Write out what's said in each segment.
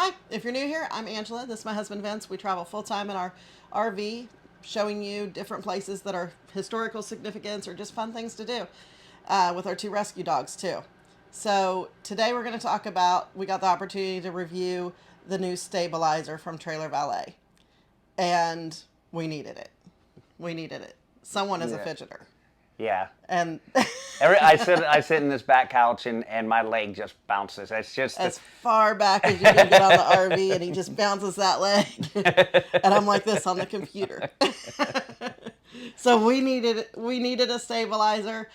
Hi, if you're new here, I'm Angela. This is my husband Vince. We travel full time in our RV, showing you different places that are historical significance or just fun things to do with our two rescue dogs, too. So, today we're going to talk about we got the opportunity to review the new stabilizer from Trailer Valet, and we needed it. We needed it. Someone is a Yeah. fidgeter. Yeah. And I sit in this back couch and my leg just bounces. It's just as far back as you can get on the RV, and he just bounces that leg. And I'm like this on the computer. So we needed a stabilizer.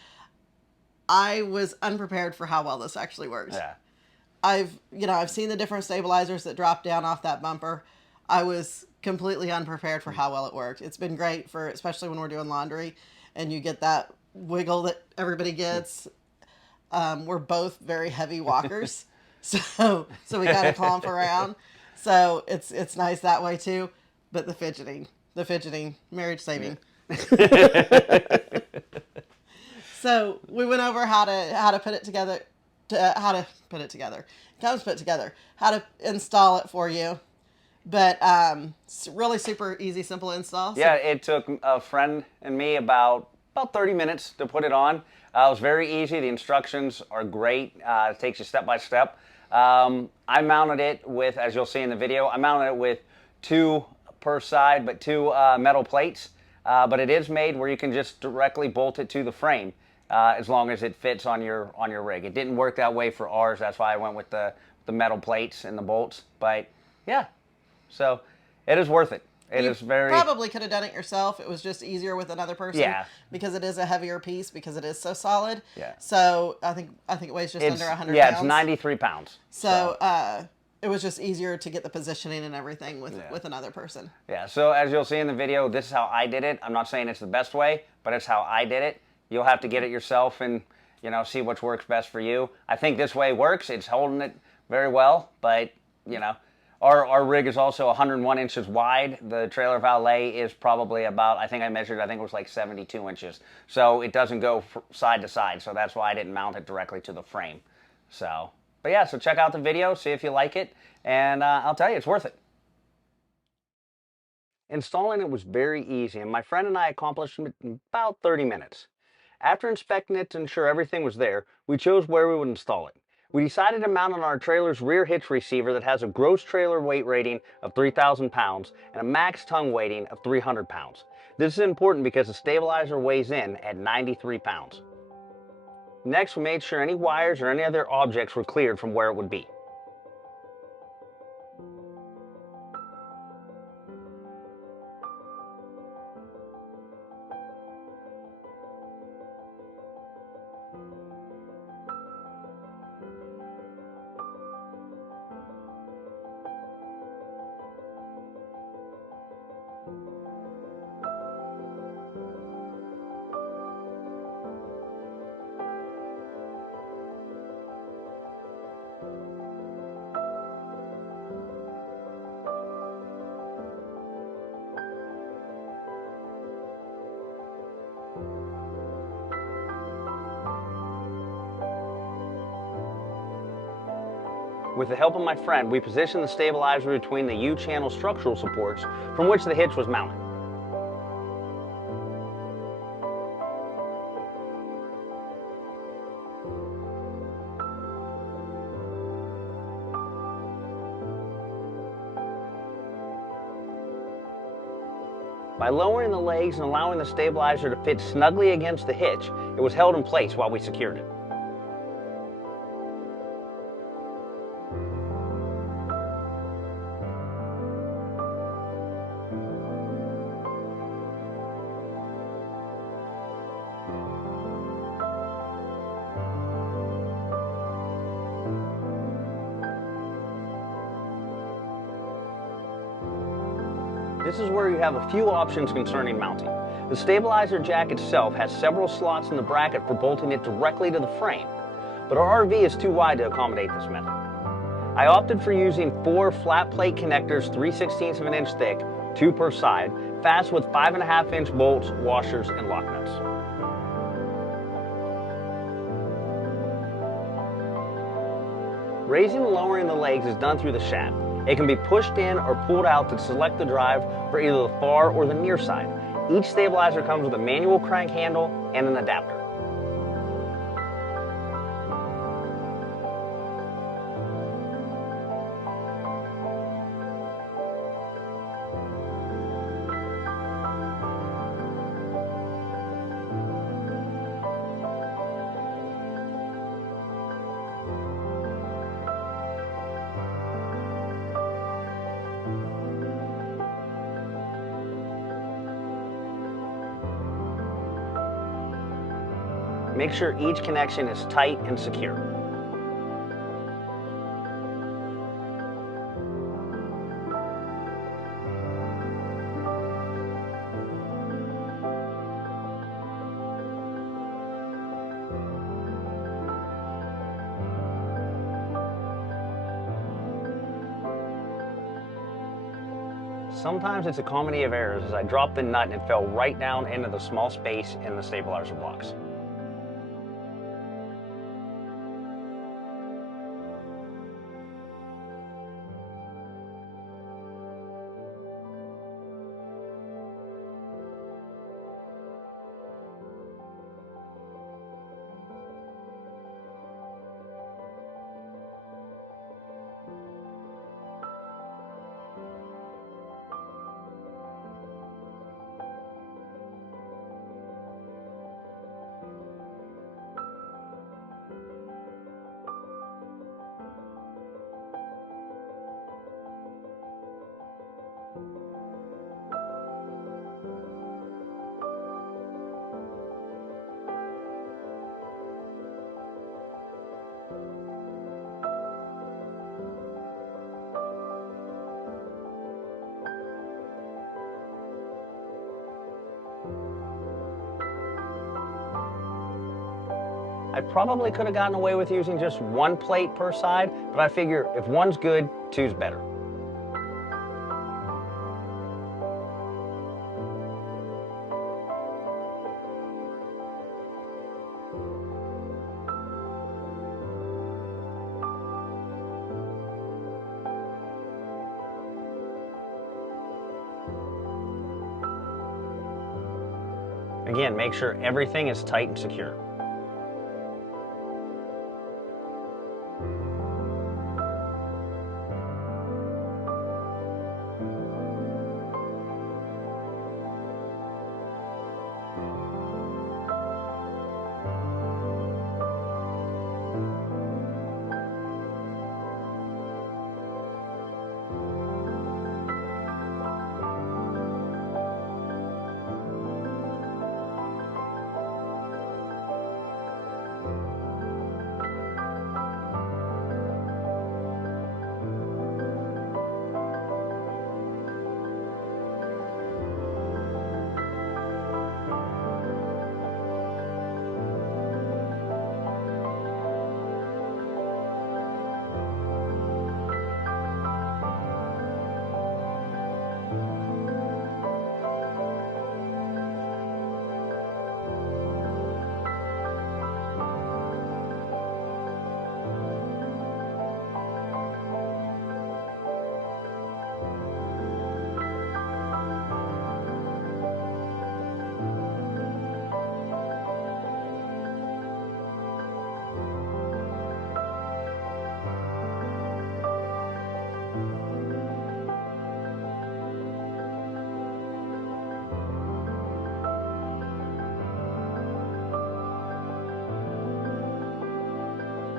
I was unprepared for how well this actually works. yeah. I've seen the different stabilizers that drop down off that bumper. I was completely unprepared for how well it worked. It's been great for especially when we're doing laundry and you get that wiggle that everybody gets. We're both very heavy walkers, so we got to clomp around. So it's nice that way too. But the fidgeting, marriage saving. So we went over how to put it together, how to install it for you. But it's really super easy, simple install. Yeah, it took a friend and me about 30 minutes to put it on. It was very easy. The instructions are great. It takes you step by step. I mounted it with, as you'll see in the video, I mounted it with two per side, but two metal plates. But it is made where you can just directly bolt it to the frame. As long as it fits on your rig. It didn't work that way for ours. That's why I went with the metal plates and the bolts. But yeah, so it is worth it. It is very probably could have done it yourself. It was just easier with another person. Yeah. Because it is a heavier piece because it is so solid. Yeah. So I think it weighs just under 100 yeah, pounds. it's 93 pounds. So it was just easier to get the positioning and everything with another person. Yeah. So as you'll see in the video, this is how I did it. I'm not saying it's the best way, but it's how I did it. You'll have to get it yourself and, see which works best for you. I think this way works. It's holding it very well, but, our rig is also 101 inches wide. The Trailer Valet is probably about, I think it was like 72 inches. So it doesn't go side to side. So that's why I didn't mount it directly to the frame. So, but yeah, so check out the video, see if you like it, and I'll tell you, it's worth it. Installing it was very easy, and my friend and I accomplished it in about 30 minutes. After inspecting it to ensure everything was there, we chose where we would install it. We decided to mount on our trailer's rear hitch receiver that has a gross trailer weight rating of 3,000 pounds and a max tongue weighting of 300 pounds. This is important because the stabilizer weighs in at 93 pounds. Next, we made sure any wires or any other objects were cleared from where it would be. With the help of my friend, we positioned the stabilizer between the U-channel structural supports from which the hitch was mounted. By lowering the legs and allowing the stabilizer to fit snugly against the hitch, it was held in place while we secured it. This is where you have a few options concerning mounting. The stabilizer jack itself has several slots in the bracket for bolting it directly to the frame, but our RV is too wide to accommodate this method. I opted for using 4 flat plate connectors 3/16 of an inch thick, 2 per side, fast with 5.5 inch bolts, washers, and lock nuts. Raising and lowering the legs is done through the shaft. It can be pushed in or pulled out to select the drive for either the far or the near side. Each stabilizer comes with a manual crank handle and an adapter. Make sure each connection is tight and secure. Sometimes it's a comedy of errors as I dropped the nut and it fell right down into the small space in the stabilizer blocks. I probably could have gotten away with using just one plate per side, but I figure if one's good, two's better. Again, make sure everything is tight and secure.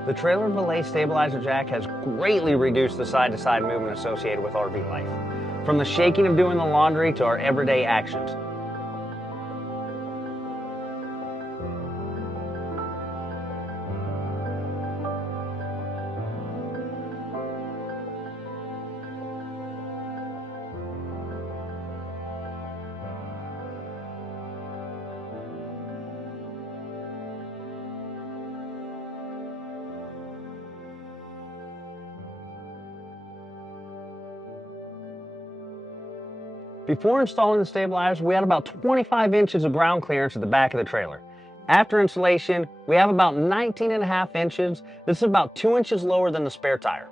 The trailer belay stabilizer jack has greatly reduced the side-to-side movement associated with RV life, from the shaking of doing the laundry to our everyday actions. Before installing the stabilizer, we had about 25 inches of ground clearance at the back of the trailer. After installation, we have about 19.5 inches. This is about 2 inches lower than the spare tire.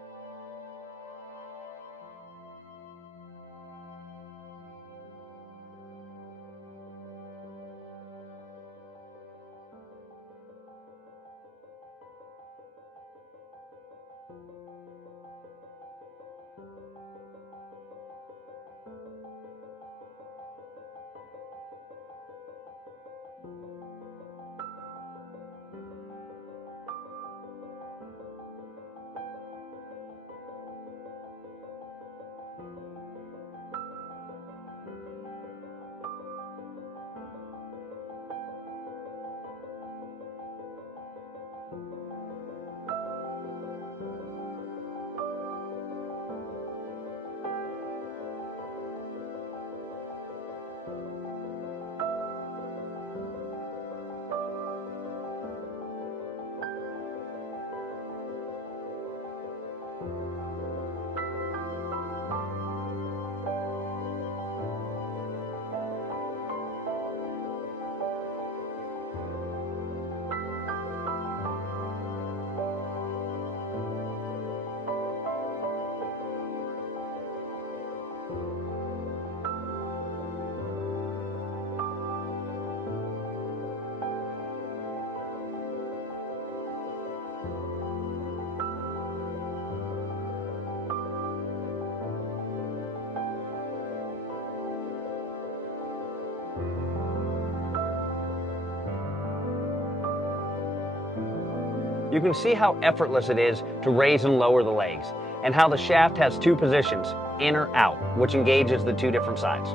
you can see how effortless it is to raise and lower the legs, and how the shaft has two positions, in or out, which engages the two different sides.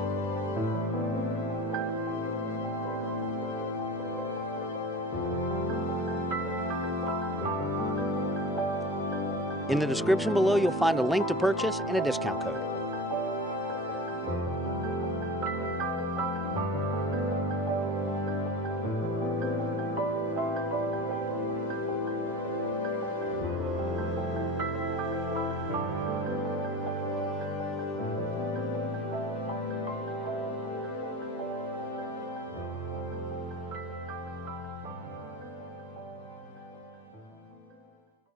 In the description below, you'll find a link to purchase and a discount code.